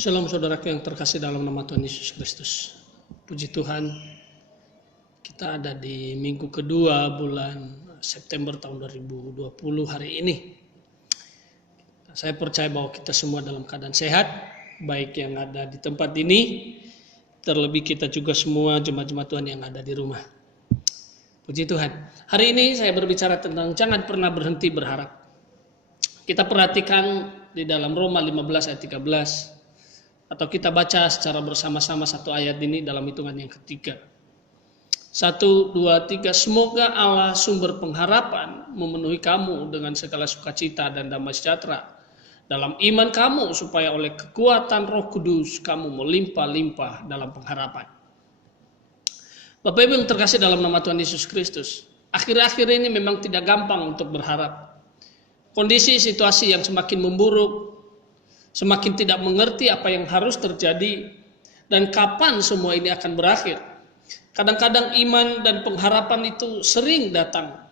Shalom saudaraku yang terkasih dalam nama Tuhan Yesus Kristus. Puji Tuhan, kita ada di minggu kedua bulan September tahun 2020 hari ini. Saya percaya bahwa kita semua dalam keadaan sehat, baik yang ada di tempat ini, terlebih kita juga semua jemaat-jemaat Tuhan yang ada di rumah. Puji Tuhan. Hari ini saya berbicara tentang jangan pernah berhenti berharap. Kita perhatikan di dalam Roma 15 ayat 13. Atau kita baca secara bersama-sama satu ayat ini dalam hitungan yang ketiga. 1, 2, 3. Semoga Allah sumber pengharapan memenuhi kamu dengan segala sukacita dan damai sejahtera dalam iman kamu, supaya oleh kekuatan Roh Kudus kamu melimpah-limpah dalam pengharapan. Bapak Ibu yang terkasih dalam nama Tuhan Yesus Kristus, akhir-akhir ini memang tidak gampang untuk berharap. Kondisi situasi yang semakin memburuk, semakin tidak mengerti apa yang harus terjadi dan kapan semua ini akan berakhir. Kadang-kadang iman dan pengharapan itu sering datang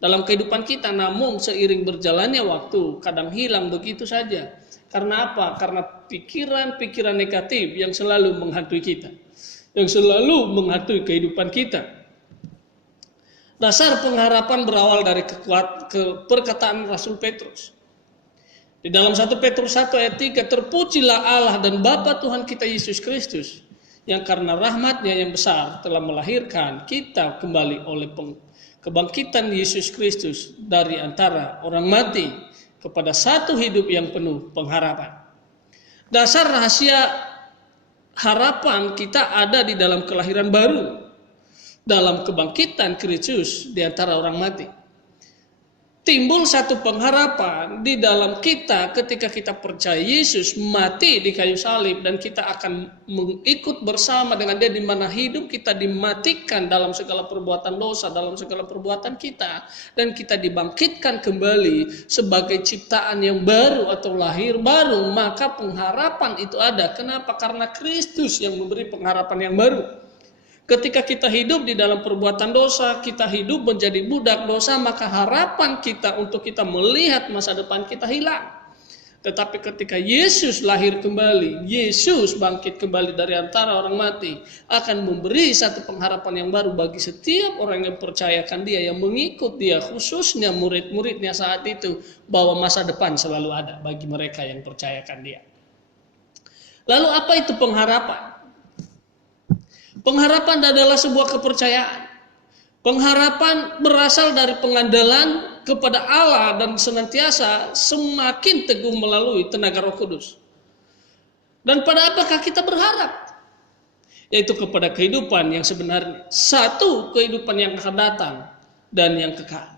dalam kehidupan kita, namun seiring berjalannya waktu kadang hilang begitu saja. Karena apa? Karena pikiran-pikiran negatif yang selalu menghantui kita, yang selalu menghantui kehidupan kita. Dasar pengharapan berawal dari perkataan Rasul Petrus. Di dalam 1 Petrus 1 ayat 3, terpujilah Allah dan Bapa Tuhan kita Yesus Kristus, yang karena rahmat-Nya yang besar telah melahirkan kita kembali oleh kebangkitan Yesus Kristus dari antara orang mati kepada satu hidup yang penuh pengharapan. Dasar rahasia harapan kita ada di dalam kelahiran baru, dalam kebangkitan Kristus di antara orang mati. Timbul satu pengharapan di dalam kita ketika kita percaya Yesus mati di kayu salib, dan kita akan mengikut bersama dengan Dia di mana hidup kita dimatikan dalam segala perbuatan dosa, dalam segala perbuatan kita, dan kita dibangkitkan kembali sebagai ciptaan yang baru atau lahir baru. Maka pengharapan itu ada. Kenapa? Karena Kristus yang memberi pengharapan yang baru. Ketika kita hidup di dalam perbuatan dosa, kita hidup menjadi budak dosa, maka harapan kita untuk kita melihat masa depan kita hilang. Tetapi ketika Yesus lahir kembali, Yesus bangkit kembali dari antara orang mati, akan memberi satu pengharapan yang baru bagi setiap orang yang percayakan Dia, yang mengikut Dia, khususnya murid-muridnya saat itu, bahwa masa depan selalu ada bagi mereka yang percayakan Dia. Lalu apa itu pengharapan? Pengharapan adalah sebuah kepercayaan. Pengharapan berasal dari pengandalan kepada Allah dan senantiasa semakin teguh melalui tenaga Roh Kudus. Dan pada apakah kita berharap? Yaitu kepada kehidupan yang sebenarnya. Satu, kehidupan yang akan datang dan yang kekal.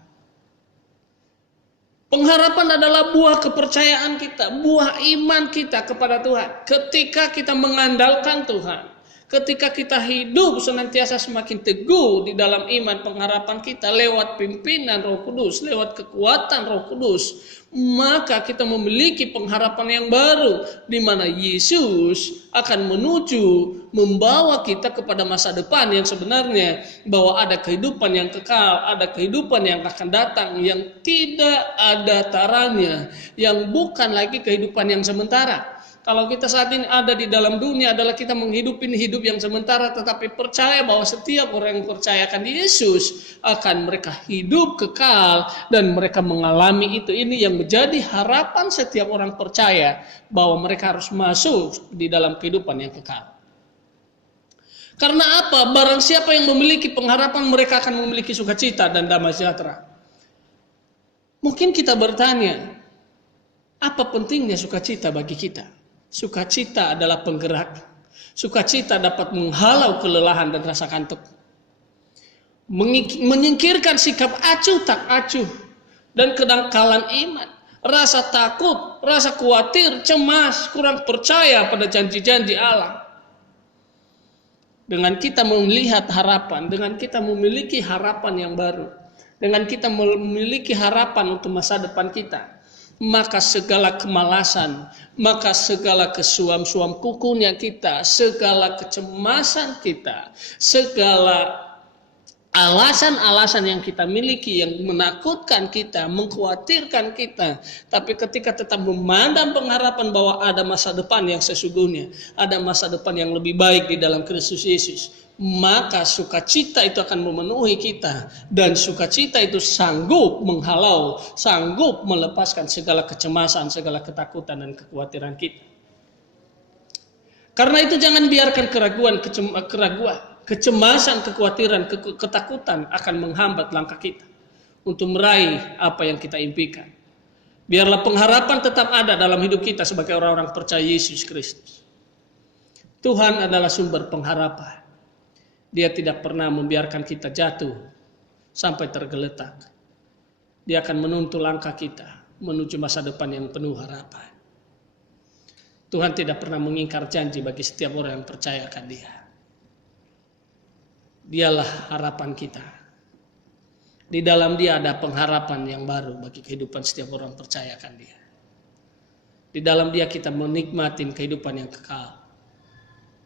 Pengharapan adalah buah kepercayaan kita, buah iman kita kepada Tuhan. Ketika kita mengandalkan Tuhan, ketika kita hidup senantiasa semakin teguh di dalam iman pengharapan kita lewat pimpinan Roh Kudus, lewat kekuatan Roh Kudus, maka kita memiliki pengharapan yang baru di mana Yesus akan membawa kita kepada masa depan yang sebenarnya, bahwa ada kehidupan yang kekal, ada kehidupan yang akan datang yang tidak ada taranya, yang bukan lagi kehidupan yang sementara. Kalau kita saat ini ada di dalam dunia adalah kita menghidupi hidup yang sementara, tetapi percaya bahwa setiap orang yang percayakan Yesus akan mereka hidup kekal dan mereka mengalami itu. Ini yang menjadi harapan setiap orang percaya, bahwa mereka harus masuk di dalam kehidupan yang kekal. Karena apa? Barang siapa yang memiliki pengharapan, mereka akan memiliki sukacita dan damai sejahtera. Mungkin kita bertanya, apa pentingnya sukacita bagi kita? Sukacita adalah penggerak. Sukacita dapat menghalau kelelahan dan rasa kantuk. Menyingkirkan sikap acuh tak acuh dan kedangkalan iman. Rasa takut, rasa khawatir, cemas, kurang percaya pada janji-janji Allah. Dengan kita melihat harapan, dengan kita memiliki harapan yang baru, dengan kita memiliki harapan untuk masa depan kita, maka segala kemalasan, maka segala kesuam-suam kukunya kita, segala kecemasan kita, segala alasan-alasan yang kita miliki yang menakutkan kita, mengkhawatirkan kita, tapi ketika tetap memandang pengharapan bahwa ada masa depan yang sesungguhnya, ada masa depan yang lebih baik di dalam Kristus Yesus, maka sukacita itu akan memenuhi kita, dan sukacita itu sanggup menghalau, sanggup melepaskan segala kecemasan, segala ketakutan dan kekhawatiran kita. Karena itu jangan biarkan keraguan, kecemasan, kekhawatiran, ketakutan akan menghambat langkah kita untuk meraih apa yang kita impikan. Biarlah pengharapan tetap ada dalam hidup kita sebagai orang-orang percaya Yesus Kristus. Tuhan adalah sumber pengharapan. Dia tidak pernah membiarkan kita jatuh sampai tergeletak. Dia akan menuntun langkah kita menuju masa depan yang penuh harapan. Tuhan tidak pernah mengingkar janji bagi setiap orang yang percayakan Dia. Dialah harapan kita. Di dalam Dia ada pengharapan yang baru bagi kehidupan setiap orang percayakan Dia. Di dalam Dia kita menikmati kehidupan yang kekal.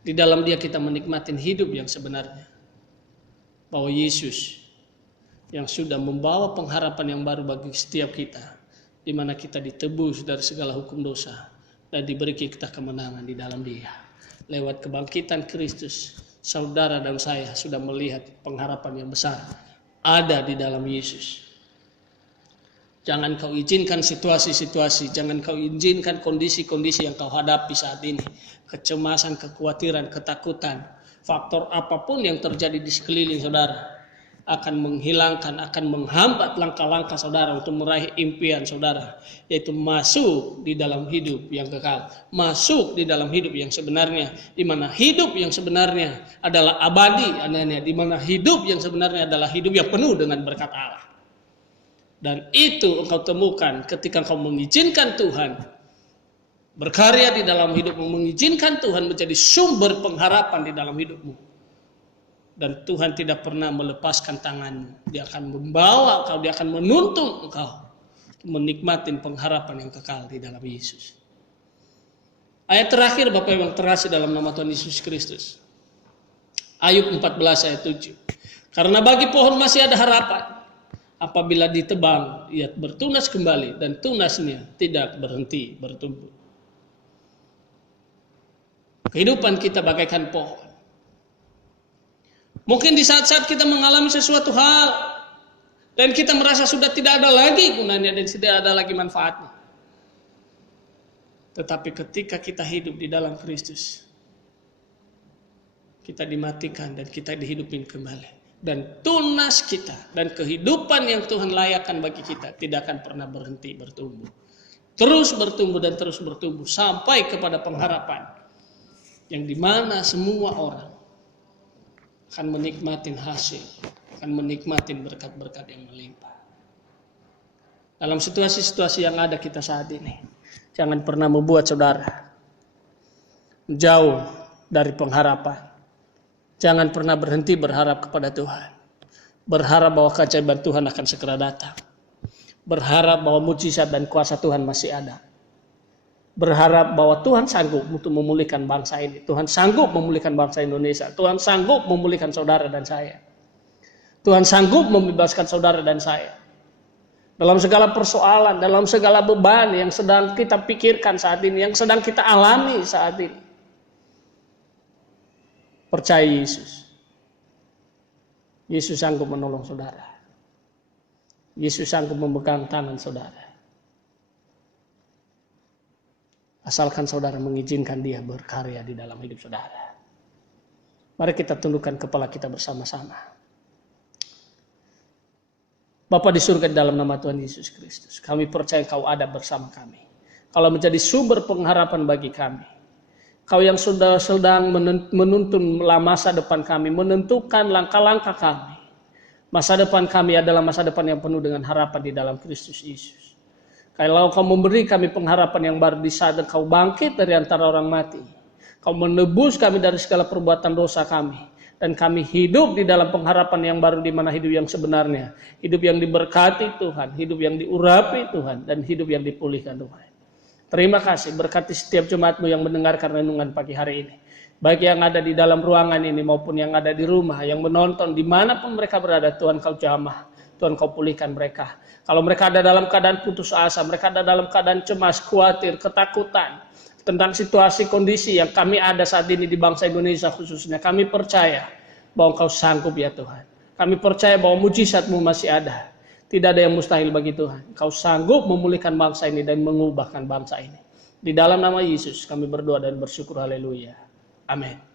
Di dalam Dia kita menikmati hidup yang sebenarnya. Bahwa Yesus yang sudah membawa pengharapan yang baru bagi setiap kita, di mana kita ditebus dari segala hukum dosa dan diberi kita kemenangan di dalam Dia. Lewat kebangkitan Kristus, saudara dan saya sudah melihat pengharapan yang besar ada di dalam Yesus. Jangan kau izinkan situasi-situasi, jangan kau izinkan kondisi-kondisi yang kau hadapi saat ini, kecemasan, kekhawatiran, ketakutan, faktor apapun yang terjadi di sekeliling saudara akan menghilangkan, akan menghambat langkah-langkah saudara untuk meraih impian saudara, yaitu masuk di dalam hidup yang kekal, masuk di dalam hidup yang sebenarnya, di mana hidup yang sebenarnya adalah abadi, di mana hidup yang sebenarnya adalah hidup yang penuh dengan berkat Allah. Dan itu engkau temukan ketika engkau mengizinkan Tuhan berkarya di dalam hidupmu, mengizinkan Tuhan menjadi sumber pengharapan di dalam hidupmu. Dan Tuhan tidak pernah melepaskan tanganmu. Dia akan membawa engkau, Dia akan menuntun engkau menikmati pengharapan yang kekal di dalam Yesus. Ayat terakhir Bapak yang terkasih dalam nama Tuhan Yesus Kristus. Ayub 14 ayat 7. Karena bagi pohon masih ada harapan. Apabila ditebang, ia bertunas kembali dan tunasnya tidak berhenti bertumbuh. Kehidupan kita bagaikan pohon. Mungkin di saat-saat kita mengalami sesuatu hal dan kita merasa sudah tidak ada lagi gunanya dan tidak ada lagi manfaatnya. Tetapi ketika kita hidup di dalam Kristus, kita dimatikan dan kita dihidupin kembali. Dan tunas kita dan kehidupan yang Tuhan layakkan bagi kita tidak akan pernah berhenti bertumbuh. Terus bertumbuh dan terus bertumbuh sampai kepada pengharapan yang dimana semua orang akan menikmati hasil, akan menikmati berkat-berkat yang melimpah. Dalam situasi-situasi yang ada kita saat ini, jangan pernah membuat saudara jauh dari pengharapan. Jangan pernah berhenti berharap kepada Tuhan. Berharap bahwa keajaiban Tuhan akan segera datang. Berharap bahwa mujizat dan kuasa Tuhan masih ada. Berharap bahwa Tuhan sanggup untuk memulihkan bangsa ini. Tuhan sanggup memulihkan bangsa Indonesia. Tuhan sanggup memulihkan saudara dan saya. Tuhan sanggup membebaskan saudara dan saya. Dalam segala persoalan, dalam segala beban yang sedang kita pikirkan saat ini, yang sedang kita alami saat ini. Percaya Yesus. Yesus sanggup menolong saudara. Yesus sanggup memegang tangan saudara. Asalkan saudara mengizinkan Dia berkarya di dalam hidup saudara. Mari kita tundukkan kepala kita bersama-sama. Bapa di surga, di dalam nama Tuhan Yesus Kristus, kami percaya Kau ada bersama kami. Kau menjadi sumber pengharapan bagi kami. Kau yang sudah sedang menuntun masa depan kami, menentukan langkah-langkah kami. Masa depan kami adalah masa depan yang penuh dengan harapan di dalam Kristus Yesus. Kalau Kau memberi kami pengharapan yang baru di saat Kau bangkit dari antara orang mati. Kau menebus kami dari segala perbuatan dosa kami. Dan kami hidup di dalam pengharapan yang baru di mana hidup yang sebenarnya. Hidup yang diberkati Tuhan, hidup yang diurapi Tuhan, dan hidup yang dipulihkan Tuhan. Terima kasih, berkati setiap jemaat-Mu yang mendengarkan renungan pagi hari ini. Baik yang ada di dalam ruangan ini maupun yang ada di rumah, yang menonton, dimanapun mereka berada, Tuhan Kau jamah, Tuhan Kau pulihkan mereka. Kalau mereka ada dalam keadaan putus asa, mereka ada dalam keadaan cemas, khawatir, ketakutan, tentang situasi kondisi yang kami ada saat ini di bangsa Indonesia khususnya, kami percaya bahwa Kau sanggup ya Tuhan. Kami percaya bahwa mujizat-Mu masih ada. Tidak ada yang mustahil bagi Tuhan. Kau sanggup memulihkan bangsa ini dan mengubahkan bangsa ini. Di dalam nama Yesus kami berdoa dan bersyukur, haleluya. Amin.